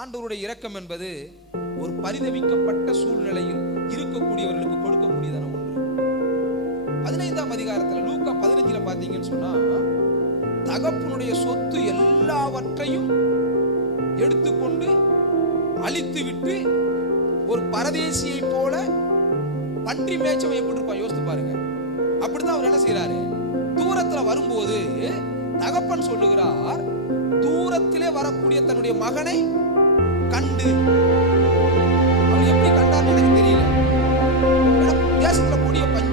ஆண்டவருடைய இரக்கம் என்பது ஒரு பரிதவிக்கப்பட்ட சூழ்நிலையில் இருக்கக்கூடியவர்களுக்கு கொடுக்கக்கூடியதான ஒன்று. 15ஆம் அதிகாரத்தில் லூக்கா 15 பார்த்தீங்கன்னு சொன்னா, தகப்பனுடைய சொத்து எல்லாவற்றையும் எடுத்துக்கொண்டு அழித்து விட்டு ஒரு பரதேசியை போல பன்றி மேய்ச்சவன் எப்படி இருப்பான் யோசித்து பாருங்க. அப்படிதான் அவர் என்ன செய்யறாரு, தூரத்துல வரும்போது தகப்பன் சொல்லுகிறார், தூரத்திலே வரக்கூடிய தன்னுடைய மகனை கண்டு. அவர் எப்படி கண்டார்னு எனக்கு தெரியல. தேசத்துல கூடிய பஞ்சம்